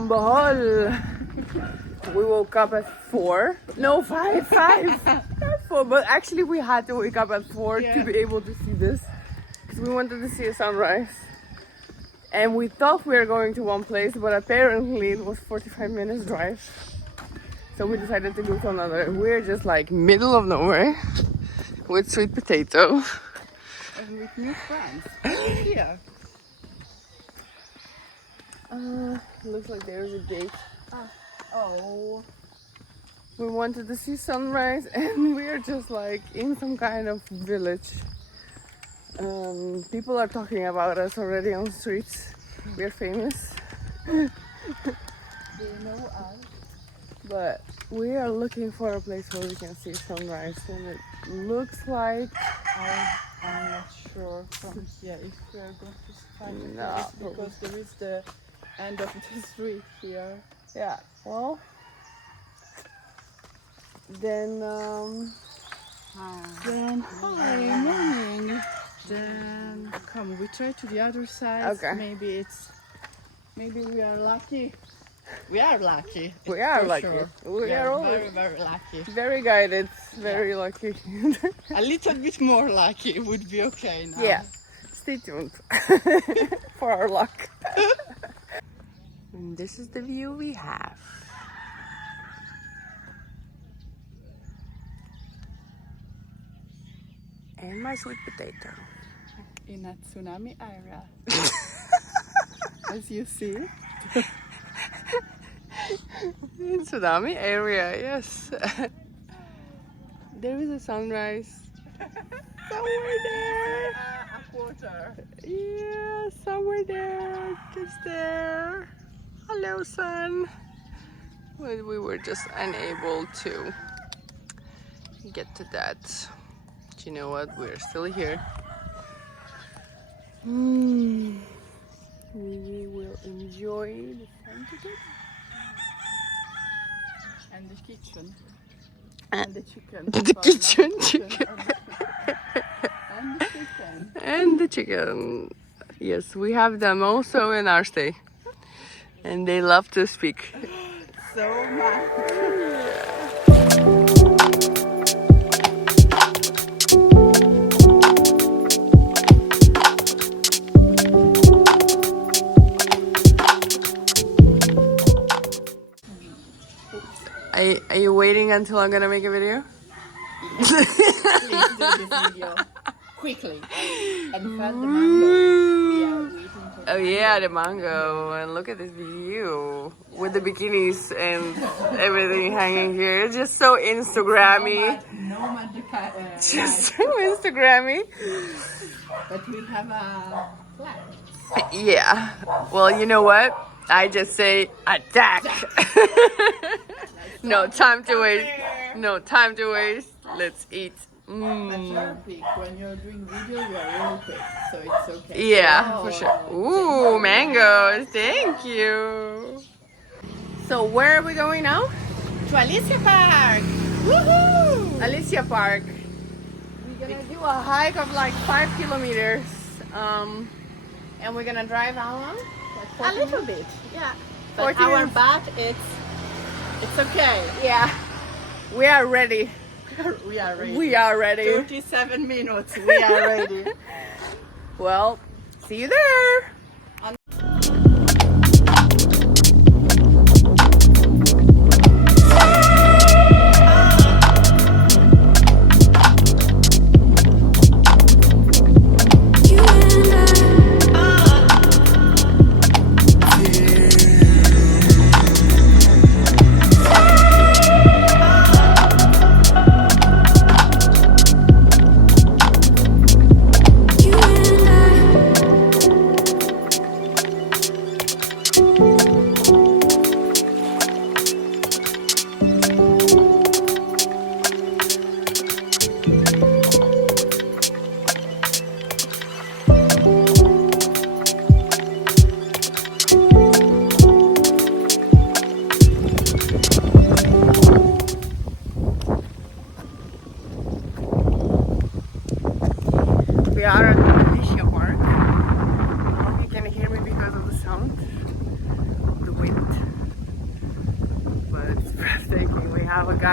from Bohol. We woke up at 4. No, 5. Not 4. But actually we had to wake up at 4 to be able to see this. Because we wanted to see a sunrise. And we thought we were going to one place, but apparently it was 45 minutes drive. So we decided to go to another. We're just like middle of nowhere with sweet potato. And with new friends. Here. Looks like there's a gate. Oh. We wanted to see sunrise and we're just like in some kind of village. People are talking about us already on the streets. We're famous. They know us. But we are looking for a place where we can see sunrise, and it looks like I'm not sure from here if we are going to find it. No, because there is the end of the street here. yeah. Well, then morning. Then come, we try to the other side. Okay. Maybe we are lucky. We are lucky. We are for lucky. Sure. We are all very, very lucky. very guided, very lucky. A little bit more lucky would be okay now. Yeah. Stay tuned for our luck. And this is the view we have. And my sweet potato. In a tsunami area. As you see. In tsunami area, yes. There is a sunrise. Somewhere there. A quarter. Yeah, somewhere there. Just there. Hello, sun. Well, we were just unable to get to that. But you know what? We're still here. We will enjoy the sun together. And the kitchen. And the chicken. The kitchen. And the chicken. And the chicken. Yes, we have them also in our stay. And they love to speak. So much. Are you waiting until I'm gonna make a video? Please do this video quickly. And find the mango. We are waiting for Oh yeah, the mango. And look at this view with the bikinis and everything hanging here. It's just so Instagrammy. Nomad Just so Instagrammy. But we have a flag. Yeah. Well, you know what? I just say attack. No time to waste. No time to waste. Let's eat. But you're quick. When you're doing video, you are really quick. So it's okay. Yeah, for sure. Ooh, mangoes. Thank you. So where are we going now? To Alysa Park. Woohoo! Alysa Park. We're gonna do a hike of like 5 kilometers. And we're gonna drive how long? Like A little bit, yeah. But 40 our minutes. butt, it's okay. Yeah. We are ready. We are ready. We are ready. 37 minutes. We are ready. Well, see you there.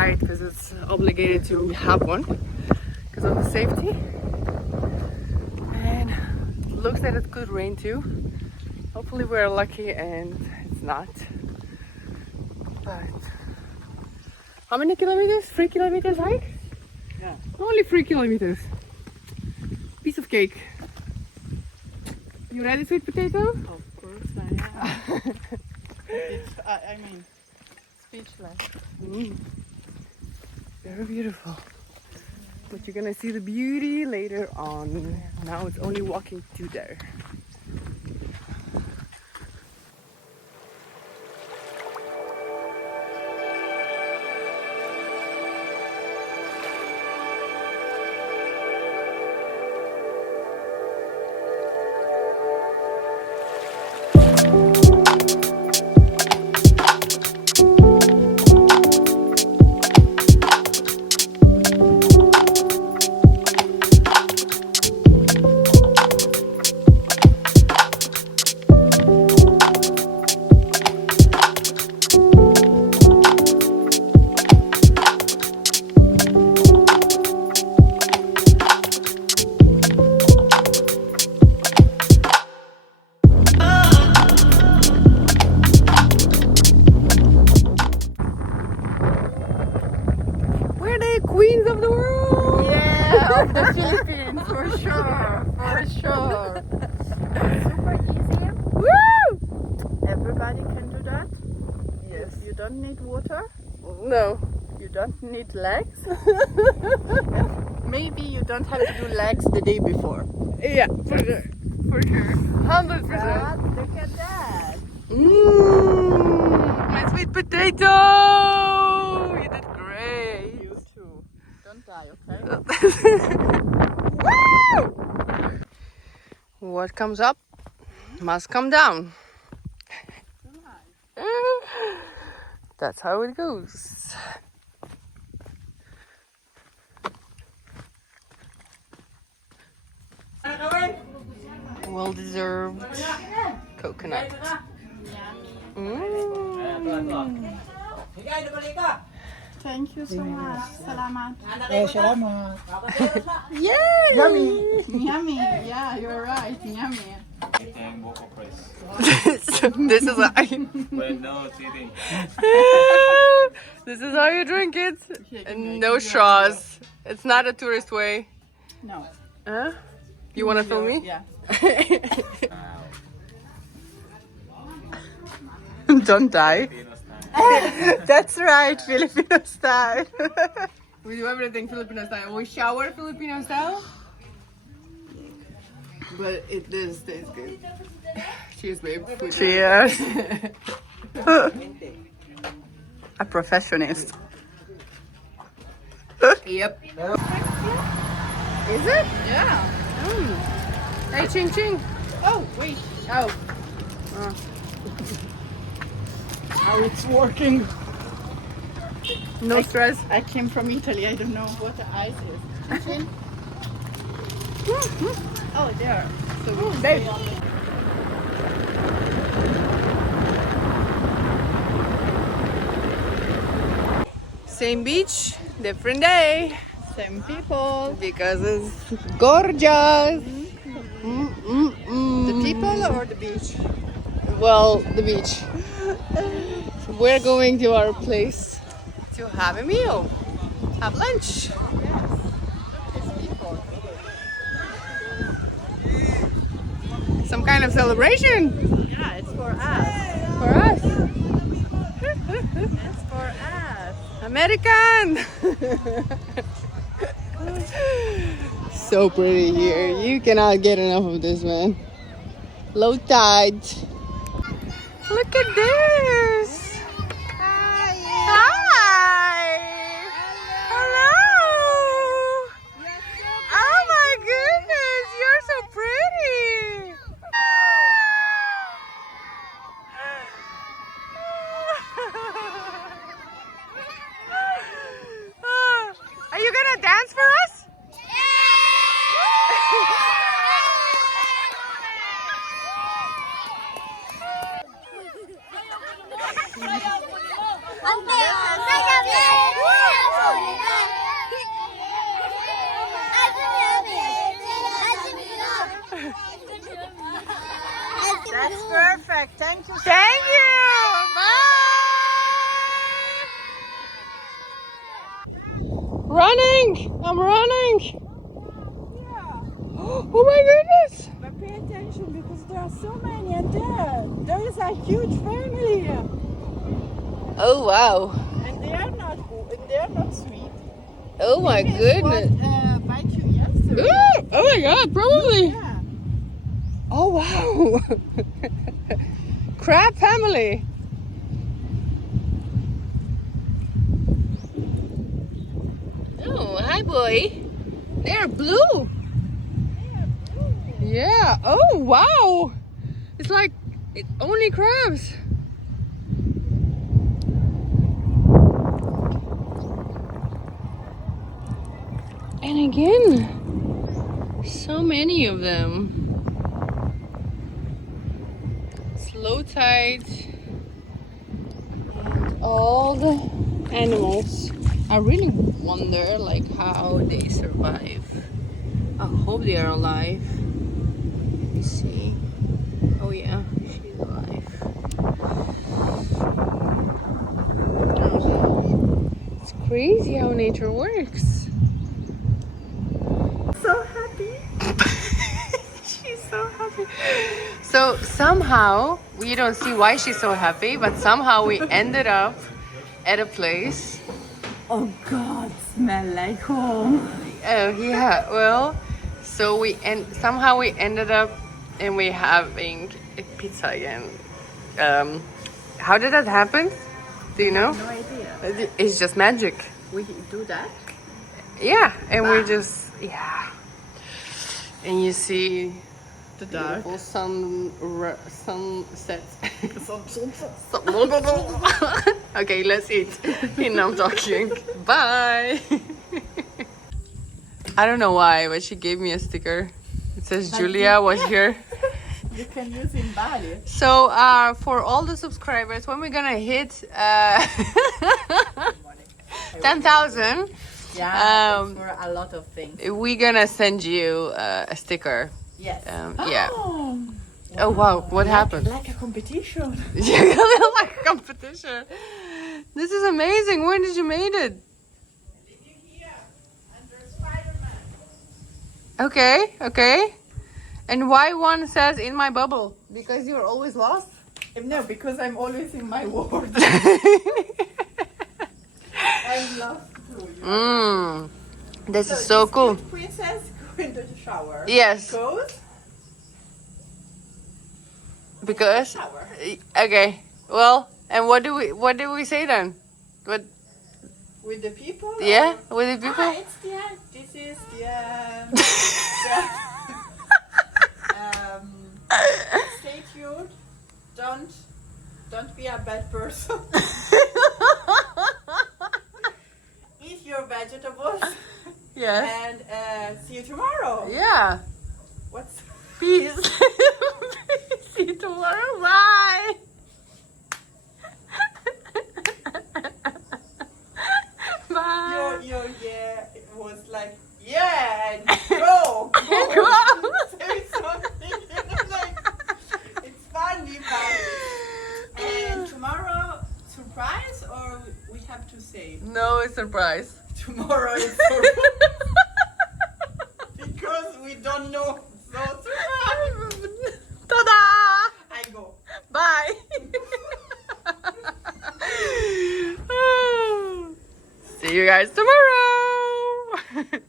ride because it's obligated to have one because of the safety. And it looks like it could rain too. Hopefully we're lucky and it's not. But how many kilometers? 3 kilometers hike? Yeah. Only 3 kilometers. Piece of cake. You ready, sweet potato? Of course I am. I mean, speechless. Very beautiful. But you're gonna see the beauty later on. Now it's only walking to there. We're the queens of the world! Yeah, of the Philippines, for sure. For sure. Super easy. Woo! Everybody can do that. Yes. You don't need water. No. You don't need legs. Maybe you don't have to do legs the day before. Yeah, for sure. For sure. 100%. But look at that. My sweet potato! You did great. You too. Don't die, okay? Woo! What comes up must come down. That's how it goes. Well deserved coconut. Thank you so much. Salamat. Yay! Yummy. Yummy. Yeah, you're right. Yummy. This is how Well, no, it's eating. this is how you drink it. And no straws. It's not a tourist way. No. Huh? You want to film me? Yeah. Don't die. That's right, Filipino style. We do everything Filipino style. We shower Filipino style. But it does taste good. Cheers, babe. Food. Cheers. A professionist. Yep. Is it? Yeah. Hey, ching ching. Oh, wait. Oh. How it's working. No stress. I came from Italy. I don't know what the ice is. Chin. Oh, there. So we can babe. stay on the- Same beach, different day. Same people. Because it's gorgeous. The people or the beach? Well, the beach. We're going to our place to have a meal, have lunch. Some kind of celebration Yeah, it's for us. for us. It's for us. American! So pretty here. You cannot get enough of this, man. Low tide. Look at this. Hi. Hello. Oh my goodness, you're so pretty. Are you gonna dance for us? Running! I'm running! Yeah. Oh my goodness! But pay attention because there are so many, and there is a huge family, Oh wow! and they are not sweet. Oh my Maybe goodness! it's what bite you yesterday. Ooh, oh my god, probably! Yeah. Oh wow! Crab family! Oh, hi boy! They're blue! Yeah, oh wow! It's like it's only crabs! And again, so many of them. Slow tide and all the animals. I really wonder like how they survive. I hope they are alive. Let me see. Oh yeah, she's alive. It's crazy how nature works. So happy. She's so happy. So somehow, we don't see why she's so happy, but somehow we ended up at a place. Oh God, smell like home. Oh yeah, well, so somehow we ended up and we having a pizza again. How did that happen? Do you know? No idea. It's just magic. We do that. Yeah, and we Wow. just and you see The dark. beautiful sunsets. Okay, let's eat. Enough talking. Bye. I don't know why, but she gave me a sticker. It says Julia was here. You can use in Bali. So for all the subscribers, when we're gonna hit 10,000, Yeah, it's for a lot of things. we're gonna send you a sticker. Yes. Yeah. Oh, Oh wow, what happened? like a competition. Like a competition. This is amazing. When did you made it? Okay, okay. And why one says in my bubble? Because you're always lost? No, because I'm always in my world. I'm lost too. This is so this cool. cute princess go into the shower. Yes. Goes Because shower. okay. Well, and what do we say then? What? With the people? Yeah, or- with the people. It's the end. This is the end. Stay tuned. Don't be a bad person. Eat your vegetables Yes. and see you tomorrow. Yeah. What's Peace. See you tomorrow. Bye. Bye. your yeah? It was like yeah. Go. Go. Say something. Like it's funny, but and tomorrow surprise or we have to say No, it's surprise. tomorrow is surprise because we don't know. So surprise. Ta-da! I go. Bye. See you guys tomorrow.